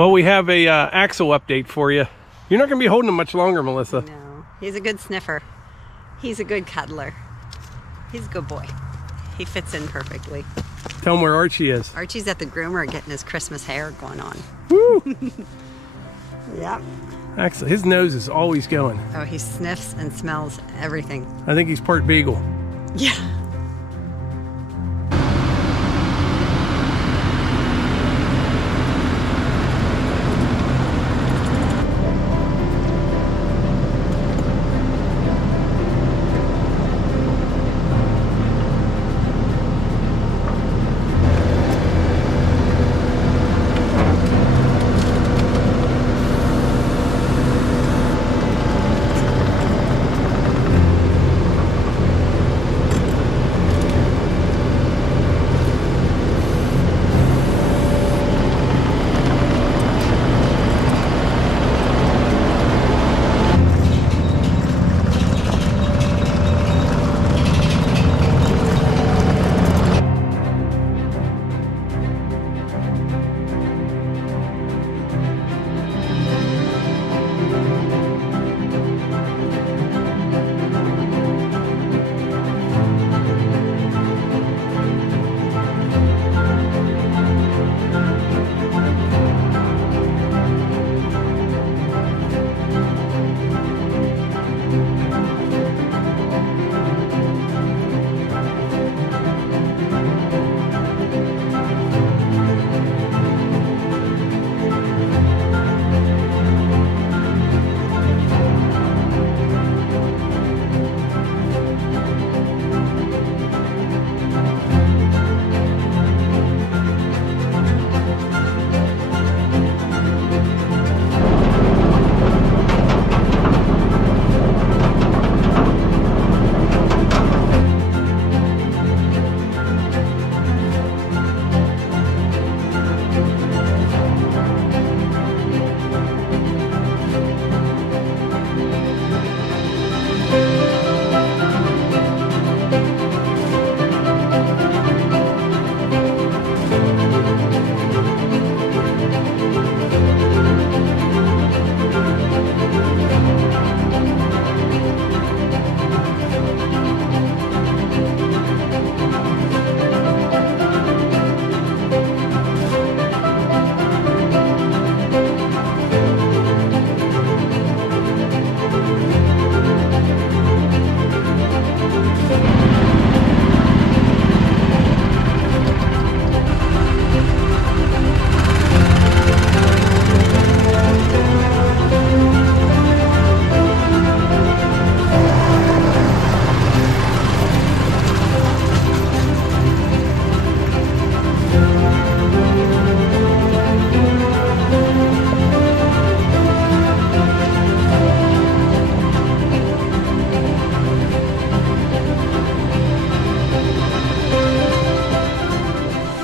Well, we have a axle update for you. You're not going to be holding him much longer, Melissa. No, he's a good sniffer. He's a good cuddler. He's a good boy. He fits in perfectly. Tell him where Archie is. Archie's at the groomer getting his Christmas hair going on. Woo! Yep. Axel, his nose is always going. Oh, he sniffs and smells everything. I think he's part beagle. Yeah.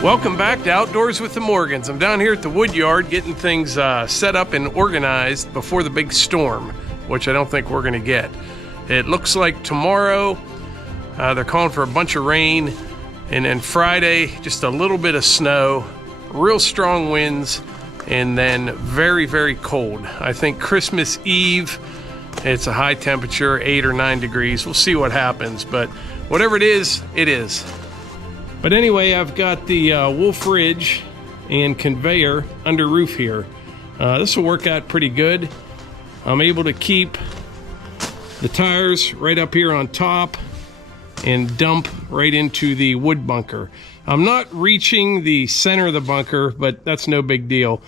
Welcome back to Outdoors with the Morgans. I'm down here at the wood yard getting things set up and organized before the big storm, which I don't think we're going to get. It looks like tomorrow they're calling for a bunch of rain, and then Friday just a little bit of snow, real strong winds, and then very, very cold. I think Christmas Eve it's a high temperature, 8 or 9 degrees. We'll see what happens, but whatever it is, it is. But anyway, I've got the Wolfe Ridge and Conveyor under roof here. This will work out pretty good. I'm able to keep the tires right up here on top and dump right into the wood bunker. I'm not reaching the center of the bunker, but that's no big deal.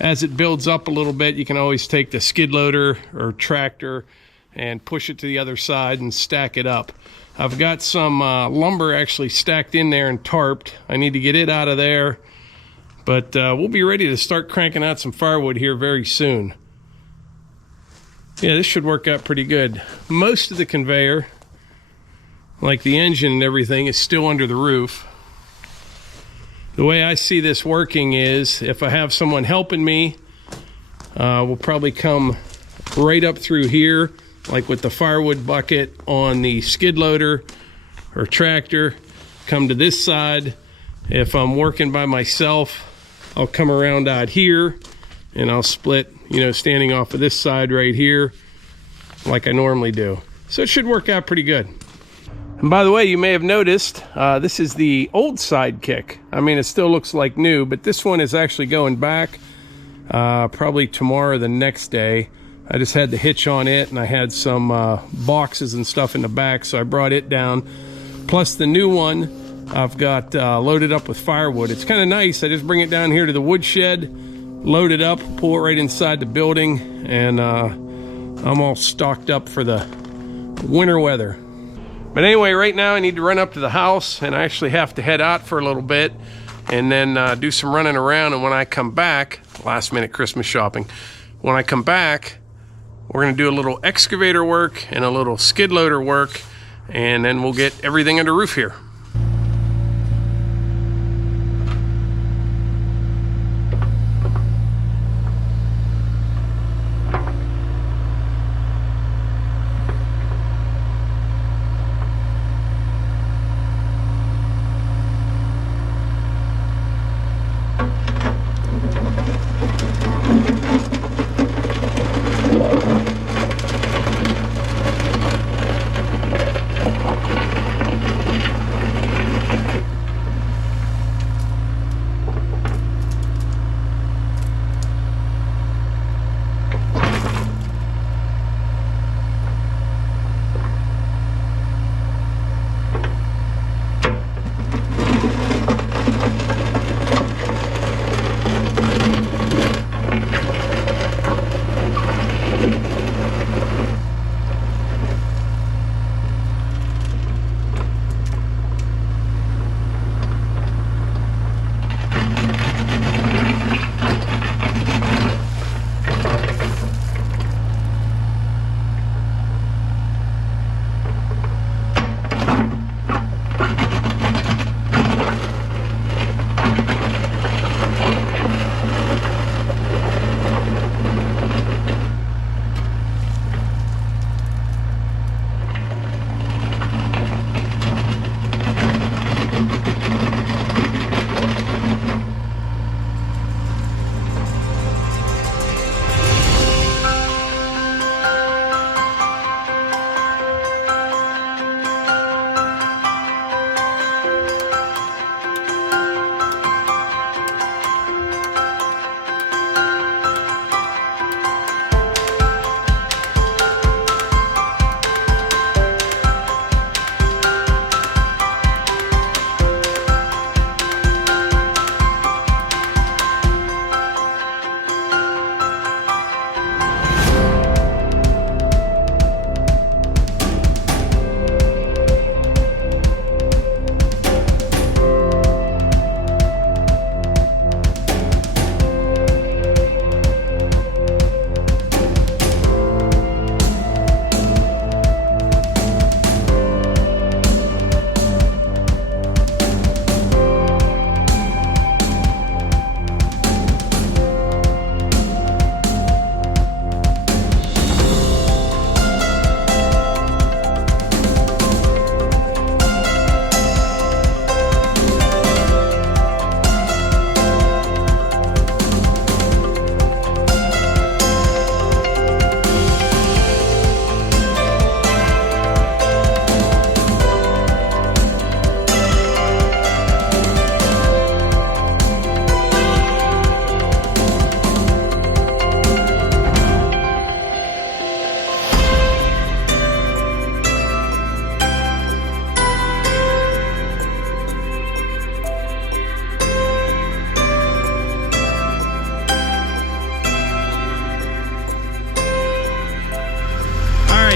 As it builds up a little bit, you can always take the skid loader or tractor and push it to the other side and stack it up. I've got some lumber actually stacked in there and tarped. I need to get it out of there, but we'll be ready to start cranking out some firewood here very soon. Yeah, this should work out pretty good. Most of the conveyor, like the engine and everything, is still under the roof. The way I see this working is if I have someone helping me, we'll probably come right up through here, like with the firewood bucket on the skid loader or tractor, come to this side. If I'm working by myself, I'll come around out here and I'll split, you know, standing off of this side right here like I normally do. So it should work out pretty good. And by the way, you may have noticed, this is the old sidekick. I mean, it still looks like new, but this one is actually going back probably tomorrow or the next day. I just had the hitch on it, and I had some boxes and stuff in the back, so I brought it down. Plus the new one, I've got loaded up with firewood. It's kind of nice. I just bring it down here to the woodshed, load it up, pull it right inside the building, and I'm all stocked up for the winter weather. But anyway, right now I need to run up to the house, and I actually have to head out for a little bit and then do some running around. And when I come back, last minute Christmas shopping, when I come back, we're gonna do a little excavator work and a little skid loader work, and then we'll get everything under roof here.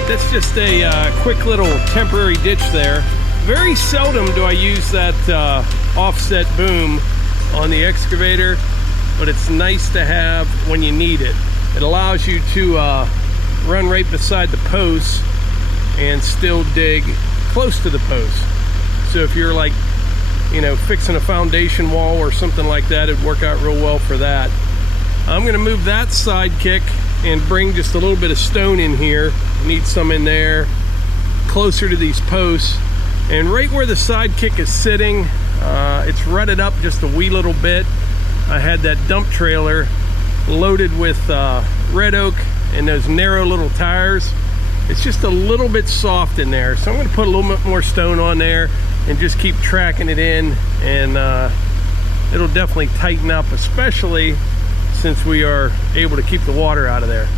That's just a quick little temporary ditch there. Very seldom do I use that offset boom on the excavator, but it's nice to have when you need it. It allows you to run right beside the post and still dig close to the post. So if you're like, you know, fixing a foundation wall or something like that, it'd work out real well for that. I'm gonna move that sidekick and bring just a little bit of stone in here. Need some in there, closer to these posts. And right where the sidekick is sitting, it's rutted up just a wee little bit. I had that dump trailer loaded with red oak and those narrow little tires, it's just a little bit soft in there. So I'm going to put a little bit more stone on there and just keep tracking it in, and it'll definitely tighten up, especially since we are able to keep the water out of there.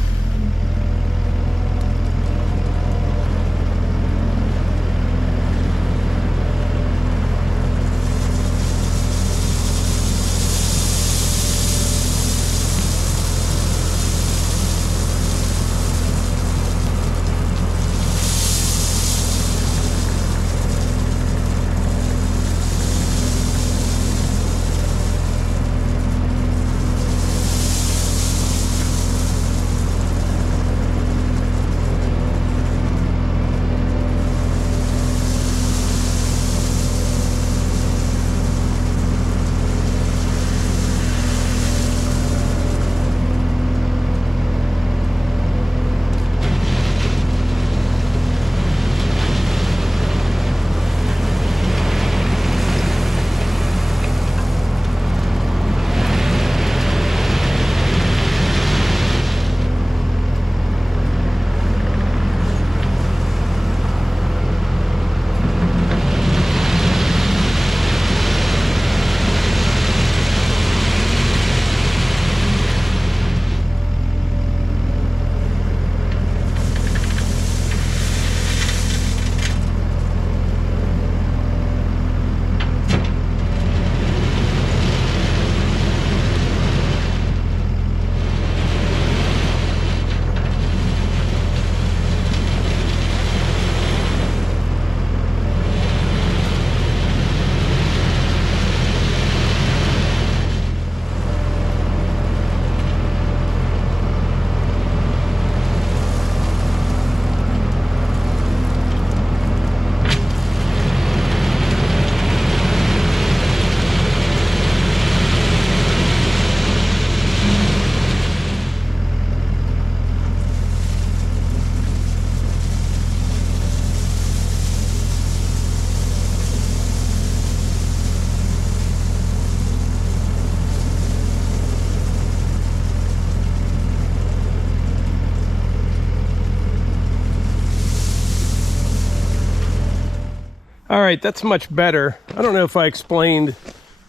All right, that's much better. I don't know if I explained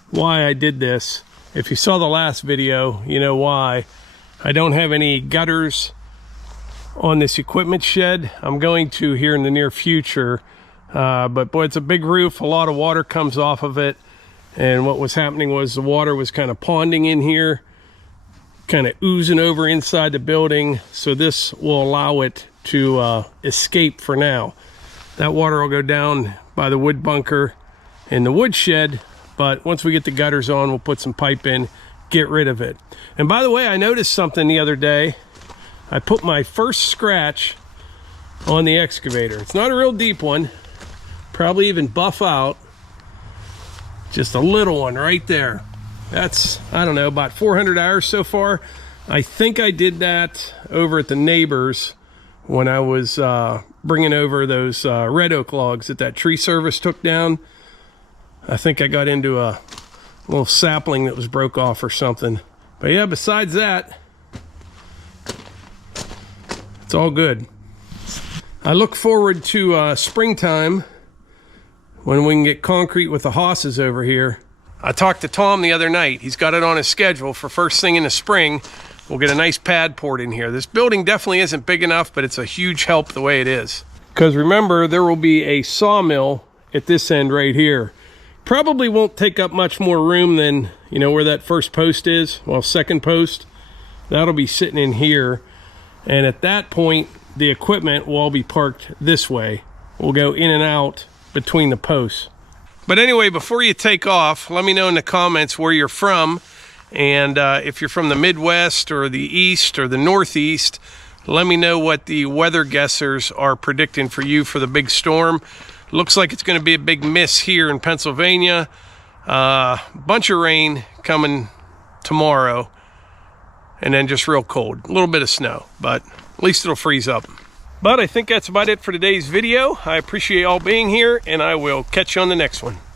why I did this. If you saw the last video, you know why. I don't have any gutters on this equipment shed. I'm going to here in the near future. But boy, it's a big roof. A lot of water comes off of it. And what was happening was the water was kind of ponding in here, kind of oozing over inside the building. So this will allow it to escape for now. That water will go down by the wood bunker in the wood shed, but once we get the gutters on, we'll put some pipe in, get rid of it. And by the way, I noticed something the other day. I put my first scratch on the excavator. It's not a real deep one, probably even buff out. Just a little one right there. That's, I don't know, about 400 hours so far. I think I did that over at the neighbors when I was bringing over those red oak logs that tree service took down. I think I got into a little sapling that was broke off or something. But yeah, besides that, it's all good. I look forward to springtime when we can get concrete with the hosses over here. I talked to Tom the other night. He's got it on his schedule for first thing in the spring. We'll get a nice pad poured in here. This building definitely isn't big enough, but it's a huge help the way it is. Because remember, there will be a sawmill at this end right here. Probably won't take up much more room than, you know, where that first post is. Well, second post, that'll be sitting in here. And at that point, the equipment will all be parked this way. We'll go in and out between the posts. But anyway, before you take off, let me know in the comments where you're from. And if you're from the Midwest or the East or the Northeast, let me know what the weather guessers are predicting for you for the big storm. Looks like it's going to be a big miss here in Pennsylvania. Bunch of rain coming tomorrow. And then just real cold. A little bit of snow, but at least it'll freeze up. But I think that's about it for today's video. I appreciate y'all being here, and I will catch you on the next one.